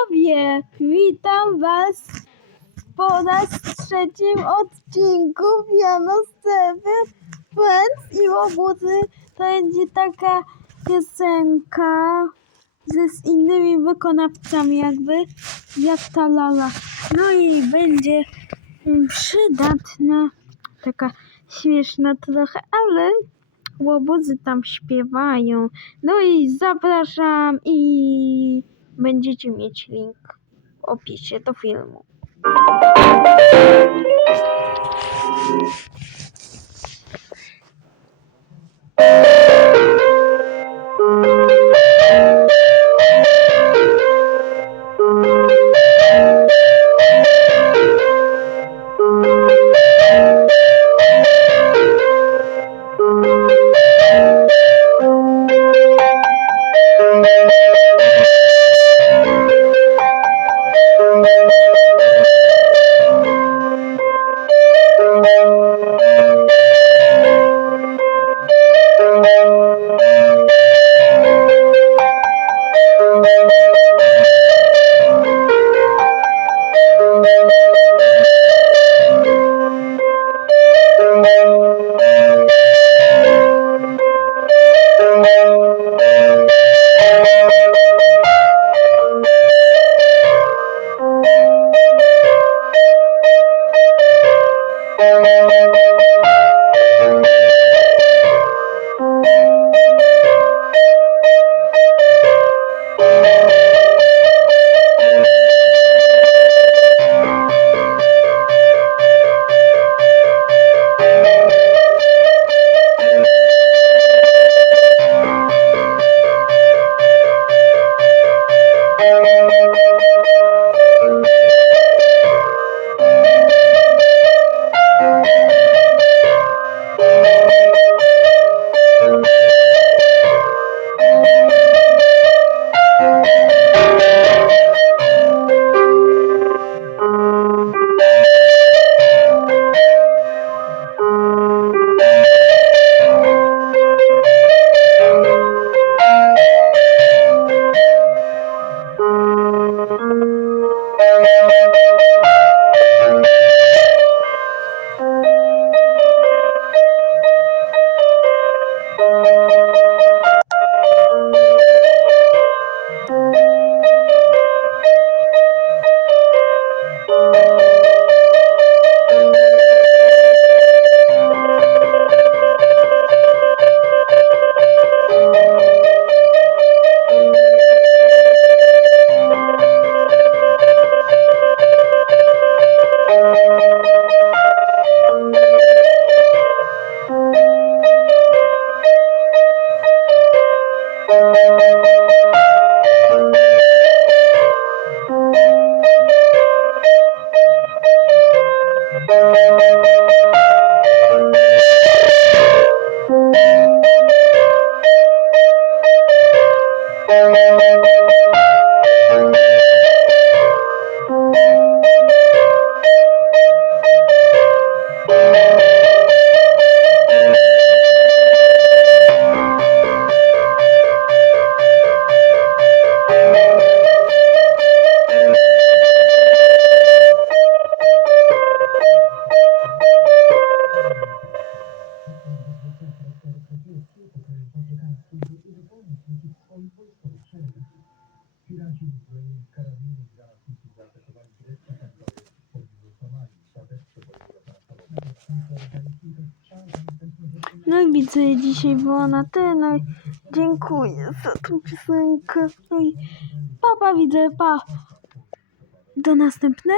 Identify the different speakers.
Speaker 1: Widzowie, witam was po raz trzecim odcinku Piano Seven Friends i Łobuzy. To będzie taka piosenka ze z innymi wykonawcami jakby, jak ta lala. No i będzie mm, przydatna, taka śmieszna trochę, ale łobuzy tam śpiewają. No i zapraszam i będziecie mieć link w opisie do filmu. No i widzę, dzisiaj było na tyle. No dziękuję za tą piosenkę. No i papa widzę, pa. Do następnego.